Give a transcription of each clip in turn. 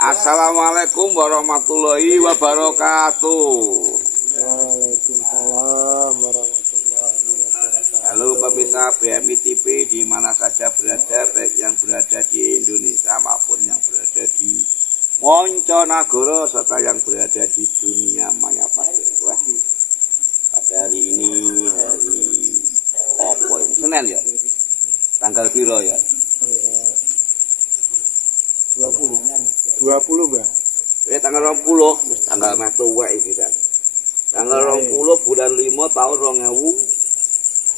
Assalamualaikum warahmatullahi wabarakatuh. Waalaikumsalam warahmatullahi wabarakatuh. Halo pemirsa BMI TV di mana saja berada, baik yang berada di Indonesia maupun yang berada di Monconegoro serta yang berada di dunia maya. Wah, pada hari ini hari apa ini? Senin ya? Tanggal piro ya? 20 Mbak. Tanggal 20, tanggal meh tuwek iki kan. Tanggal 20 bulan 5 tahun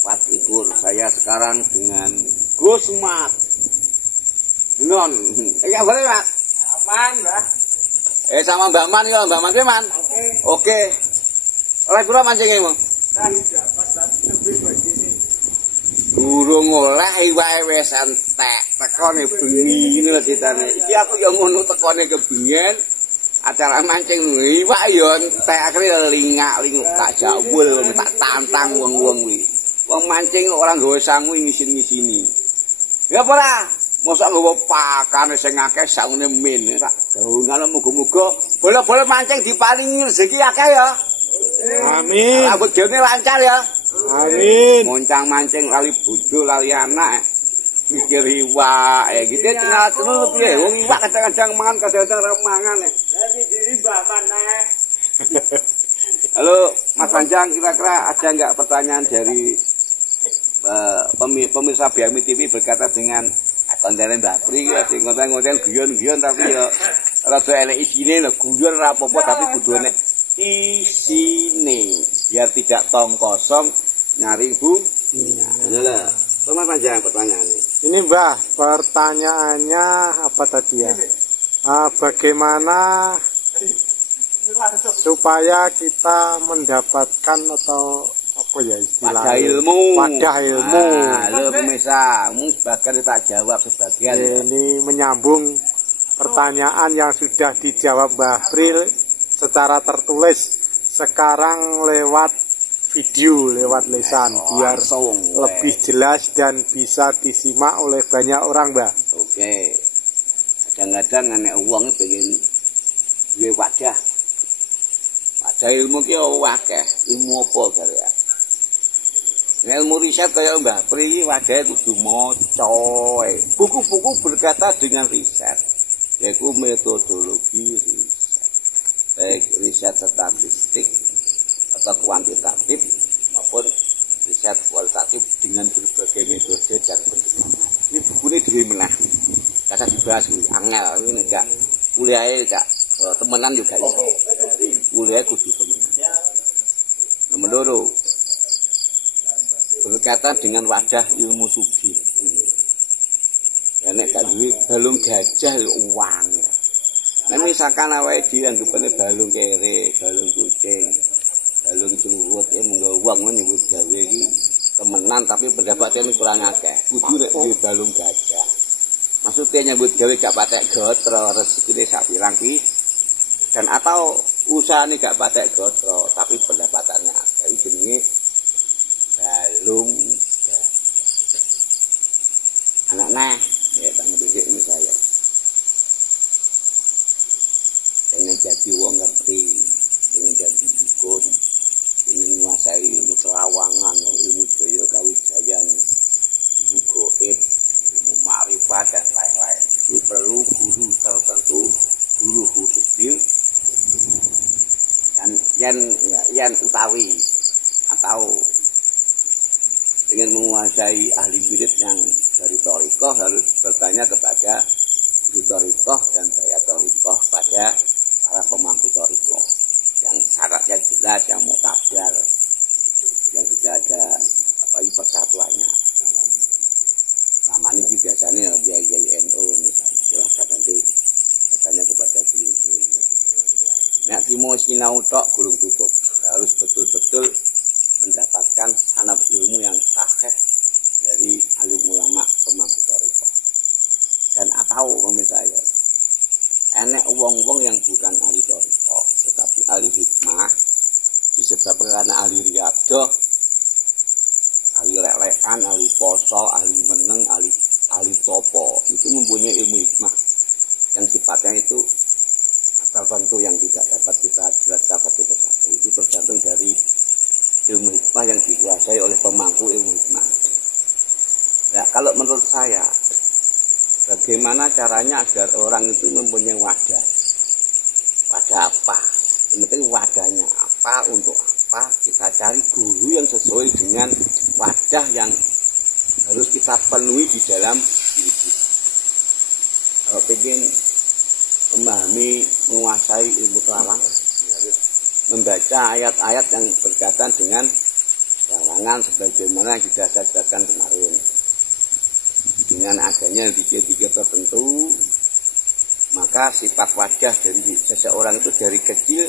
2024. Saya sekarang dengan Gus Mat. Non, iya boleh Pak? Aman, Mbak. Sama Mbak Man ya, Mbak Man piye Man? Oke. Oleh pura mancingnya Mas? Durung oleh iwake wis entek. Tekone bengi ngene lho ditane. Iki aku ya ngono tekone kebengen. Acara mancing iwak ya entek akhire lingak-linguk tak jawul tak tantang wong-wong kuwi. Wong mancing ora nggawa sangu ngisin-ngisini. Ya apa ora? Mosok nggawa pakane sing akeh sangune min. Tak gaungan muga-muga bola-bola mancing diparingi rezeki akeh ya. Amin. Rambut jene lancar ya. Amin. Moncang mancing lali bojo lali anak. Mikir iwak gitu cenah-cenah piye wong iwak kadang-kadang mangan kadang-kadang ora mangan. Diri Mbak Maneh. Halo Mas Panjang, kira-kira ada enggak pertanyaan dari pemirsa BMI TV berkaitan dengan konten Mbak Pri ya sing konten-konten guyon-guyon tapi ya rada elek isine lho guyon ora apa-apa tapi kudu enek isine biar tidak tong kosong nyari Nah, Mas Panjang pertanyaannya. Ini Mbah, pertanyaannya apa tadi ya? Bagaimana supaya kita mendapatkan atau apa ya istilahnya? Wadah ilmu. Halo pemirsa, sebagian tak jawab sebagian. Ini menyambung pertanyaan yang sudah dijawab Mbah Pril secara tertulis. Sekarang lewat video, lewat lisan biar lebih jelas dan bisa disimak oleh banyak orang, Mbah. Oke. Kadang-kadang anek uang pengen duwe wadah. Wadah ilmu ki akeh. Ilmu apa kare ya? Ilmu riset kaya Mbah Pri wadahe kudu maca. Buku-buku berkata dengan riset. Yaitu metodologi riset. Baik riset statistik atau kuantitatif maupun riset kualitatif dengan berbagai metode dan pendekatan. Ini bukunya dhewe menah. Kasa dibahas kuwi angel ini enggak kuliahe enggak temenan juga iso. Kuliah kudu temenan. Nomor loro berkaitan dengan wadah ilmu subjek. Nek gak duwe balung gajah uang ya. Nek misalkan awake dhewe anggapane balung kere, balung kucing, balung celurut ya menggawa uang nyebut gawe iki temenan tapi pendapatnya kurang akeh. Kudu nek duwe balung gajah. Maksudnya nyebut gawe gak patek gotro, rezekine sak pirang ki dan atau usahane gak patek gotro tapi pendapatannya akeh. Iki jenenge balung gajah. Anak-anak ya tak ngerti ini saya. Pengen jadi wong ngerti, pengen jadi dukun, ingin menguasai ilmu terawangan, ilmu jaya kawijayan, ilmu goib, ilmu ma'rifat dan lain-lain. Itu perlu guru tertentu, guru khusus dan yang utawi atau ingin menguasai ahli wirid yang dari thariqah harus bertanya kepada guru thariqah dan daya thariqah pada para pemangku thariqah yang syaratnya jelas, yang muktabar, yang sudah ada persatuannya. Nama ini biasanya biaya NU misalnya. Silahkan nanti bertanya kepada beliau. Nek mau sinau tok gurung tutup, harus betul-betul mendapatkan sanad ilmu yang sahih dari alim ulama pemangku thariqah. Dan atau pemirsa ya, enek wong-wong yang bukan ahli thariqah tetapi ahli hikmah disebabkan karena ahli riyadhah, ahli lelekan, ahli poso, ahli meneng, ahli topo itu mempunyai ilmu hikmah yang sifatnya itu tertentu yang tidak dapat kita jelaskan satu persatu. Itu tergantung dari ilmu hikmah yang dikuasai oleh pemangku ilmu hikmah. Nah, kalau menurut saya, bagaimana caranya agar orang itu mempunyai wadah? Wadah apa? Yang penting wadahnya apa, untuk apa? Kita cari guru yang sesuai dengan wadah yang harus kita penuhi di dalam diri kita. Kalau ingin memahami, menguasai ilmu larangan, harus membaca ayat-ayat yang berkaitan dengan larangan sebagaimana yang sudah saya jelaskan kemarin. Dengan adanya zikir-zikir tertentu, maka sifat wajah dari seseorang itu dari kecil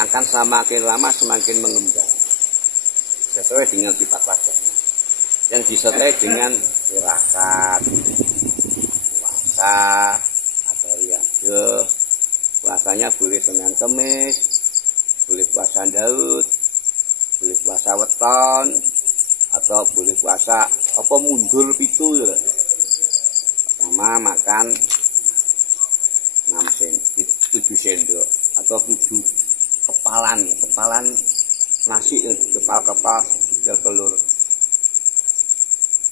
akan semakin lama semakin mengembang sesuai dengan sifat wajahnya, yang disertai dengan tirakat, puasa atau riyadhah. Puasanya boleh Senin Kemis, boleh puasa Daud, boleh puasa weton, atau boleh puasa apa mundur pitu ya. Pertama makan 7 sendok atau 7 kepalan nasi, kepal telur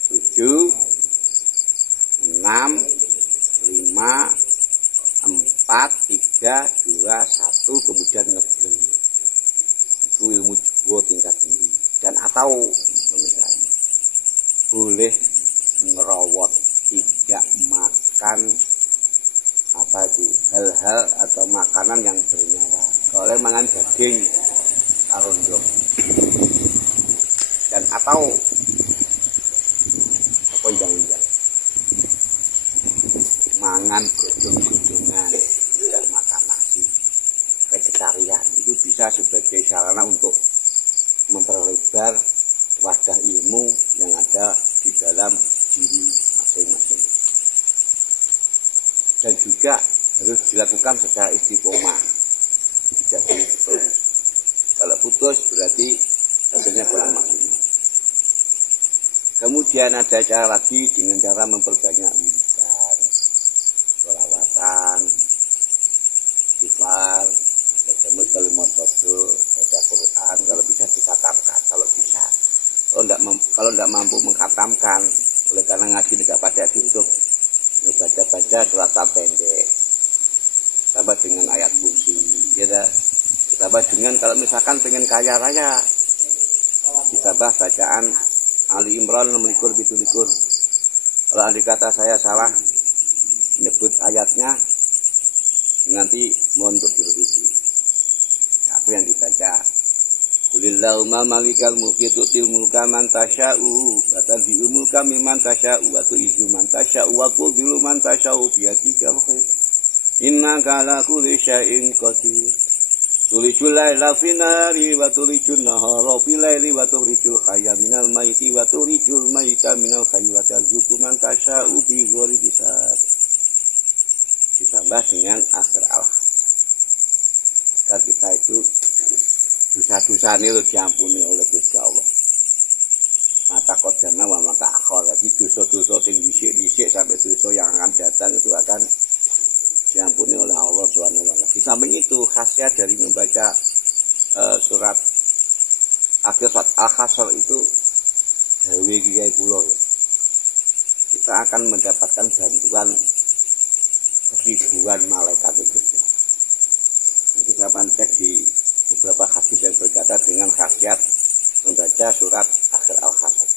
7, 6, 5, 4, 3, 2, 1, kemudian ngebleng. Itu ilmu Jawa tingkat tinggi. Dan atau misalnya boleh ngerawat, tidak makan apa itu hal-hal atau makanan yang bernyawa. Kalau makan daging karondong dan atau apa yang mangan godong-godongan, tidak makan nasi, vegetarian, itu bisa sebagai sarana untuk memperlebar wadah ilmu yang ada di dalam diri masing-masing. Dan juga harus dilakukan secara istiqomah. Tidak putus. Kalau putus berarti hasilnya kurang maksimal. Kemudian ada cara lagi dengan cara memperbanyak wiridan, sholawatan, istighfar, berjemur kalimat sodho, baca Quran, kalau bisa dikhatamkan, kalau bisa. Kalau tidak mampu mengkhatamkan, oleh karena ngaji tidak pada tutup, baca-baca surat pendek, tambah dengan ayat kursi, ya, ditambah dengan kalau misalkan pengen kaya raya, ditambah bacaan Ali Imran 6 likur. Kalau andai kata saya salah menyebut ayatnya, nanti mohon untuk direvisi. Apa yang dibaca? Qulillahumma malikal mulki tu'til mulka man tasya'u wa tanzi'ul mulka mimman tasya'u wa tu'izzu man tasya'u wa tudhillu man tasya'u bi yadikal khair innaka ala kulli syai'in qadir. Tulijul laila fin nahari wa tulijul nahara fil laili wa tukhrijul hayya minal maiti wa tukhrijul maita minal hayyi wa tarzuqu man tasya'u bi ghairi hisab. Ditambah dengan akhir agar kita itu dosa-dosa ini diampuni oleh Gusti Allah. Mata kodama wa maka akhir, lagi dosa-dosa sing dhisik-dhisik sampai dosa yang akan datang itu akan diampuni oleh Allah Subhanahu wa taala. Di samping itu khasiat dari membaca surat akhir surat Al-Hasyr itu gawe kiai kula ya. Kita akan mendapatkan bantuan ribuan malaikat itu. Nanti saya cek di beberapa hadis yang berkaitan dengan khasiat membaca surat akhir Al-Hasyr.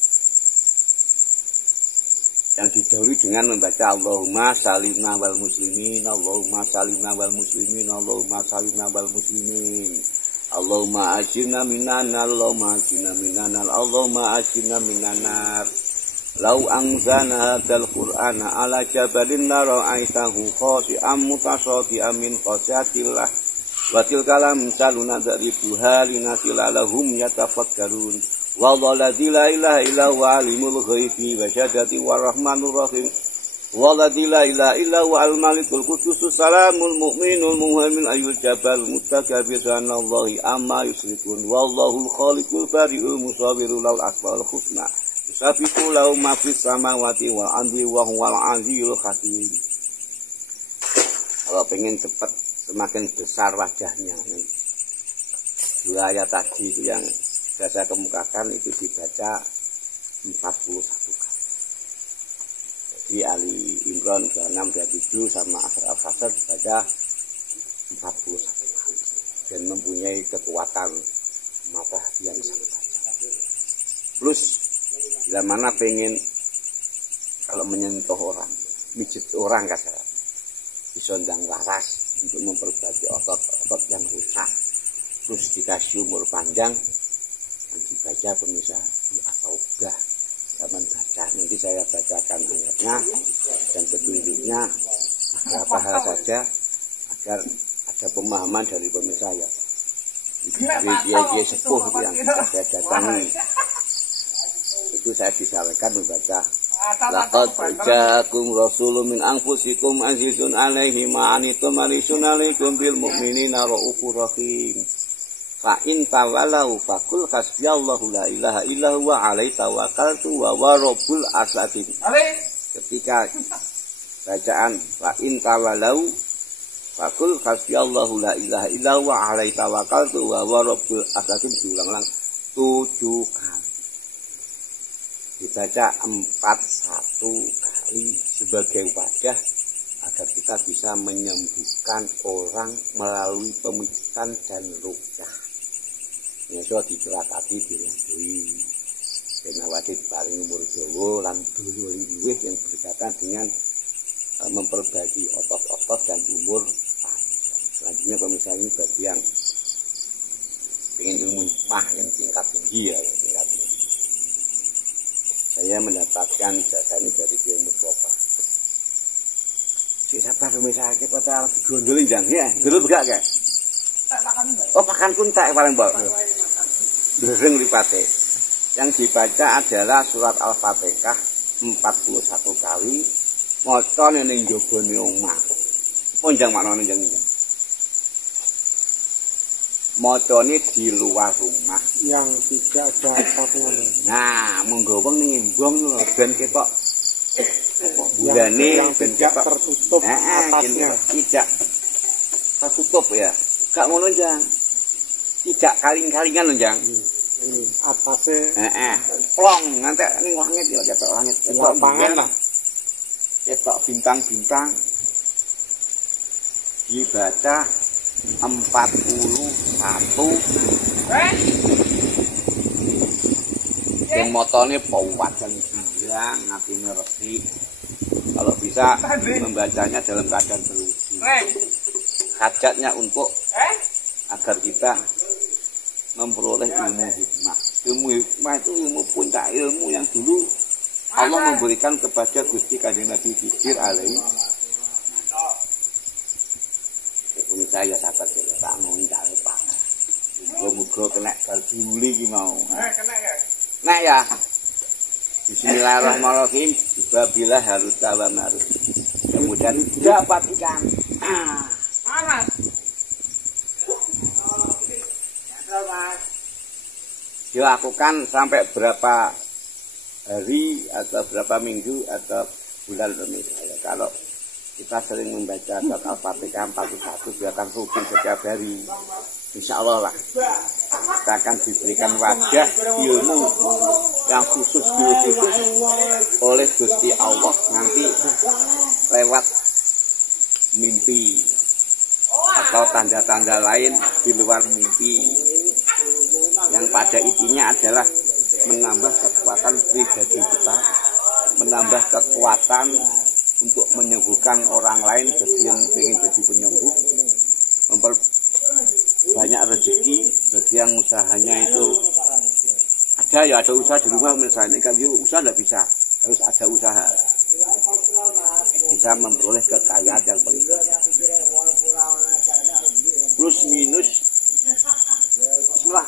Yang didahului dengan membaca Allahumma salimna wal muslimin, Allahumma salimna wal muslimin, Allahumma salimna wal muslimin, Allahumma ajirna minan nar, Allahumma ajirna minan nar, Allahumma ajirna minan nar. Lau anzalna hadzal qur'ana ala jabalin la ra'aitahu khashi'an mutasaddian min khasyatillah. Wa tilkal amsaluna daribuha linasi lahum yatafakkarun. Walladzi la ilaha illa huwa alimul ghaibi wa syahadati warahmanur rahim. Walladzi la ilaha illa huwa al-malikul qudusus salamul mu'minul muhaimin ayyul jabal mutakabbir sanallahi amma yusyrikun. Wallahul khaliqul bari'ul musawwirul lahu asmaul husna. Yusabiqu lahu ma fis samawati wal ardi wa huwal 'aliyyul hakim. Kalau pengen cepat semakin besar wajahnya. Dua ayat tadi itu yang saya kemukakan itu dibaca 41 kali. Jadi Ali Imran 26, 27 sama Asr Al-Fasr dibaca 41 kali. Dan mempunyai kekuatan mata yang sangat tajam. Plus bila mana pengen kalau menyentuh orang, mijit orang kasar, disondang waras untuk memperbaiki otot-otot yang rusak, terus dikasih umur panjang, dan dibaca pemirsa atau udah zaman baca. Nanti saya bacakan ayatnya dan petunjuknya beberapa hal saja agar ada pemahaman dari pemirsa ya. Dia sepuh yang saya datangi. Itu saya disampaikan membaca laqad ja'akum rasulun min anfusikum azizun 'alaihi ma 'anittum harisun 'alaikum bil mu'minina raufur rahim. Fa in tawalau faqul hasbiyallahu la ilaha illa huwa 'alaihi tawakkaltu wa huwa rabbul arsyil. Ketika bacaan fa in tawalau faqul hasbiyallahu la ilaha illa huwa 'alaihi tawakkaltu wa huwa rabbul arsyil diulang-ulang 7 kali. Dibaca 41 kali sebagai wadah agar kita bisa menyembuhkan orang melalui pemijitan dan ruqyah. Nyasa dicerakati diladui. Kenawati paling umur dawa lan dulu luwih yang berkaitan dengan memperbaiki otot-otot dan umur panjang. Selanjutnya pemirsa ini bagi yang ingin ilmu hikmah yang tingkat tinggi ya, tingkat tinggi. Saya mendapatkan jasa ini dari Kiai Mustafa. Siapa pemirsa kita pada digondolin jang ya, dulu begak kan? Oh pakan kuntak paling bawah. Dereng lipate. Yang dibaca adalah surat Al-Fatihah 41 kali. Macane ning njabane omah. Ponjang maknane jang iki. Macane di luar rumah yang tidak ada atapnya. Nah, monggo wong ngimbang lho ben ketok bulane ben ketok tertutup atasnya. Tidak tertutup ya. Gak ngono jang. Tidak kaling-kalingan lho jang. Ini atasnya plong nganti ning langit ya ketok langit. Ketok pangan lah. Ketok bintang-bintang. Dibaca 41 yang motone pawajan bilang ngatine resik. Kalau bisa membacanya dalam keadaan berwudu. Hajatnya untuk agar kita memperoleh ilmu hikmah. Ilmu hikmah itu ilmu puncak ilmu yang dulu Allah memberikan kepada Gusti Kanjeng Nabi Khidir alaihi. Saya sahabat saya tak mau minta lepas. Muga-muga kena diuli iki mau. Nek ya. Bismillahirrahmanirrahim. Babila harus wa marut. Kemudian dapat ikan. Panas. Dilakukan sampai berapa hari atau berapa minggu atau bulan misalnya. Kalau kita sering membaca surat Al-Fatihah 41 dia akan rutin setiap hari. Insya Allah lah kita akan diberikan wajah ilmu yang khusus oleh Gusti Allah nanti lewat mimpi atau tanda-tanda lain di luar mimpi yang pada intinya adalah menambah kekuatan pribadi kita, menambah kekuatan untuk menyembuhkan orang lain bagi yang ingin jadi penyembuh, memperbanyak rezeki bagi yang usahanya itu ada ya ada usaha di rumah misalnya kan usaha tidak bisa, harus ada usaha bisa memperoleh kekayaan yang berlimpah. Plus minus Bismillah.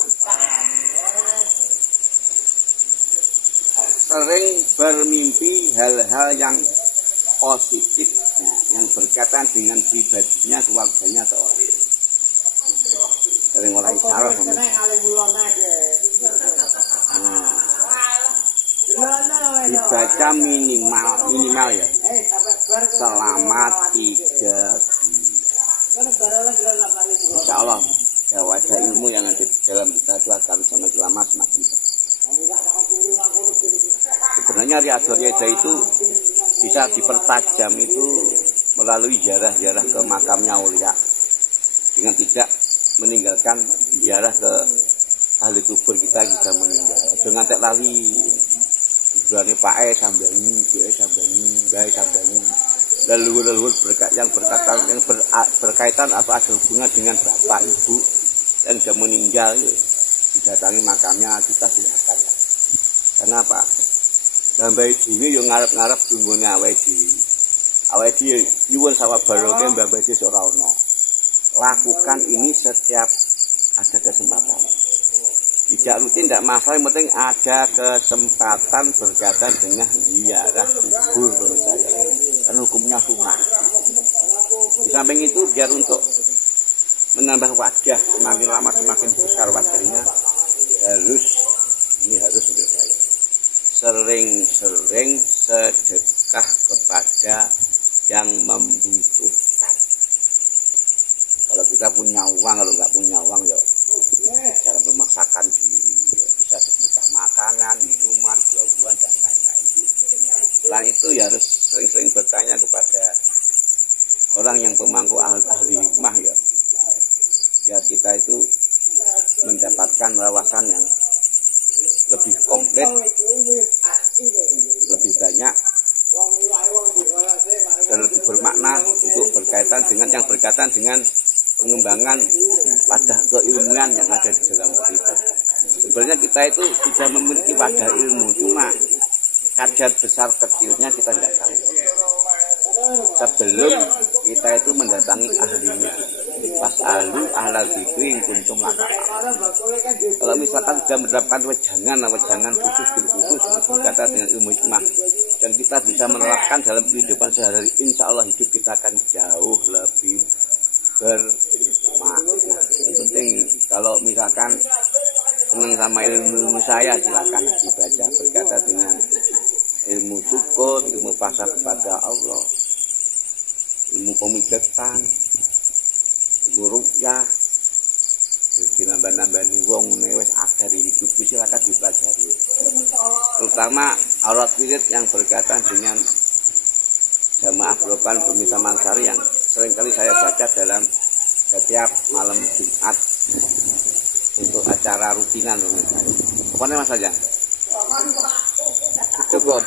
Sering bermimpi hal-hal yang positif yang berkaitan dengan pribadinya, keluarganya seorang. Sering oleh cara dibaca minimal ya selama 3 bulan. Insya Allah ya wajah ilmu yang ada di dalam kita itu akan semakin lama semakin baik. Sebenarnya riado itu bisa dipertajam itu melalui ziarah-ziarah ke makamnya ulia dengan tidak meninggalkan ziarah ke ahli kubur kita bisa meninggal dengan tak lali kuburannya Pak sambangi, Gai sambangi, leluhur yang berkaitan atau ada hubungan dengan bapak ibu yang sudah meninggal ya, didatangi makamnya kita silakan ya. Karena apa? Mbah dhewe yo ngarep-ngarep tunggone awake dhewe. Awake dhewe nyuwun sawab barokah mbah dhewe ora ono. Lakukan ini setiap ada kesempatan. Tidak rutin, tidak masalah, yang penting ada kesempatan berkaitan dengan ziarah kubur menurut saya. Karena hukumnya sunnah. Di samping itu biar untuk menambah wajah semakin lama semakin besar wajahnya harus menurut saya sering-sering sedekah kepada yang membutuhkan. Kalau kita punya uang, kalau nggak punya uang ya jangan memaksakan diri, bisa sedekah makanan, minuman, buah-buahan dan lain-lain. Selain itu ya harus sering-sering bertanya kepada orang yang pemangku ahli hikmah ya. Biar kita itu mendapatkan wawasan yang lebih komplit, lebih banyak dan lebih bermakna untuk berkaitan dengan pengembangan pada keilmuan yang ada di dalam kita. Sebenarnya kita itu sudah memiliki wadah ilmu, cuma kadar besar kecilnya kita tidak tahu. Sebelum kita itu mendatangi ahlinya, fas'alu ahla dzikri in kuntum la ta'lamun. Kalau misalkan sudah mendapatkan wejangan khusus berkata dengan ilmu hikmah dan kita bisa menerapkan dalam kehidupan sehari-hari, insya Allah hidup kita akan jauh lebih bermakna. Yang penting kalau misalkan senang sama ilmu saya silakan dibaca berkata dengan ilmu syukur, ilmu pasrah kepada Allah, ilmu pemijatan, ilmu ruqyah, dinambah-nambahi wong wis akeh hidup silakan dipelajari. Terutama aurat wirid yang berkaitan dengan jamaah Groban Bumi Samansari yang seringkali saya baca dalam setiap malam Jumat untuk acara rutinan misalnya. Apa Mas Ajang? Cukup.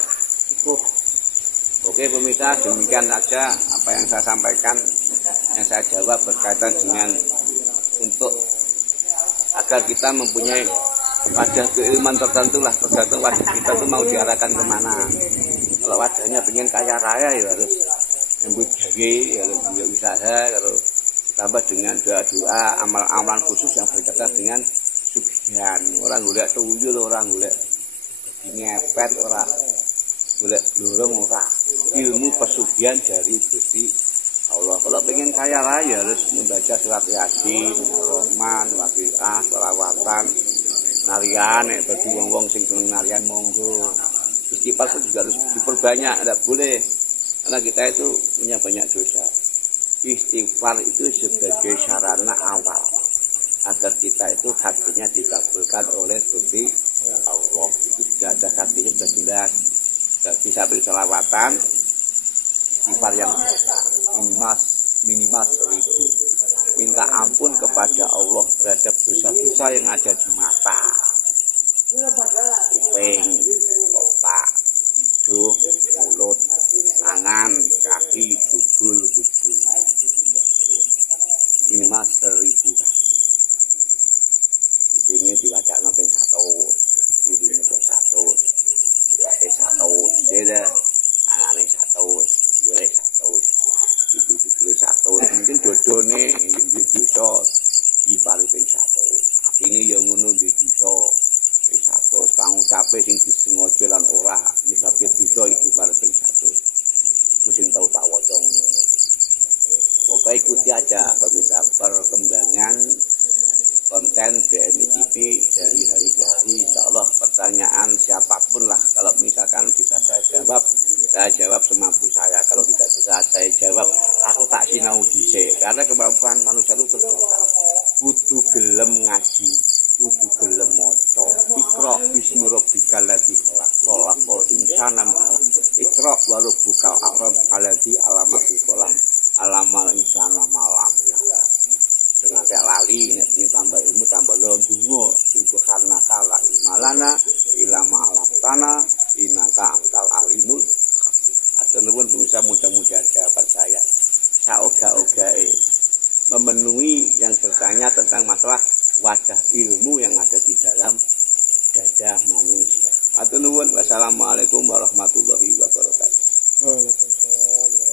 Oke pemirsa, demikian saja apa yang saya sampaikan, yang saya jawab berkaitan dengan untuk agar kita mempunyai wadah keilmuan tertentu lah, tergantung wadah kita itu mau diarahkan kemana. Kalau wadahnya pengen kaya raya ya harus nyambut gawe, harus punya usaha, kalau tambah dengan doa-doa, amal-amalan khusus yang berkaitan dengan sugihan. Orang golek tuyul, orang golek ngepet, orang golek blorong, orang ilmu pesugihan dari Gusti Allah. Kalau pengen kaya raya harus membaca surat Yasin, Rahman, Waqiah, selawatan, narian, bagi wong-wong sing seneng narian monggo. Istighfar itu juga harus diperbanyak, tidak boleh karena kita itu punya banyak dosa. Istighfar itu sebagai sarana awal agar kita itu hatinya dikabulkan oleh Gusti Allah. Itu sudah ada hatinya sudah jelas. Jadi satu selawatan istighfar yang minimal 1000. Minta ampun kepada Allah terhadap dosa-dosa yang ada di mata, kuping, otak, hidung, mulut, tangan, kaki, jubul, kubul. Minimal 1000 kan. Kupingnya diwajak ping 100, hidungnya ping 100, kaki 100, beda, tangannya 100, kiri 100, hidung 100, mungkin dodone yang bisa dibalik ping 100. Atine ya ngono di bisa ping 100, pangucape sing disengaja lan ora nyebabke bisa iki balik ping 100. Ku sing tau tak waca ngono. Pokoknya ikuti aja pemirsa perkembangan konten BMI TV dari hari ke hari. Insya Allah pertanyaan siapapun lah, kalau misalkan bisa saya jawab semampu saya. Kalau tidak bisa saya jawab, aku tak sinau dhisik. Karena kemampuan manusia itu terbatas. Kudu gelem ngaji, kudu gelem maca. Iqra bismi rabbikal ladzi khalaq, khalaqal insana min 'alaq. Iqra wa rabbukal akram alladzi 'allama bil qalam, 'allamal insana ma lam ya'lam. Dengan kayak lali, ini tambah ilmu, tambah lonjungo, subhanaka la ilmalana, ilama alam tanah, inaka antal alimul. Atau nuwun bisa mudah-mudahan jawaban saya. Saoga-ogae memenuhi yang bertanya tentang masalah wajah ilmu yang ada di dalam dada manusia. Atau nuwun, wassalamualaikum warahmatullahi wabarakatuh. Waalaikumsalam.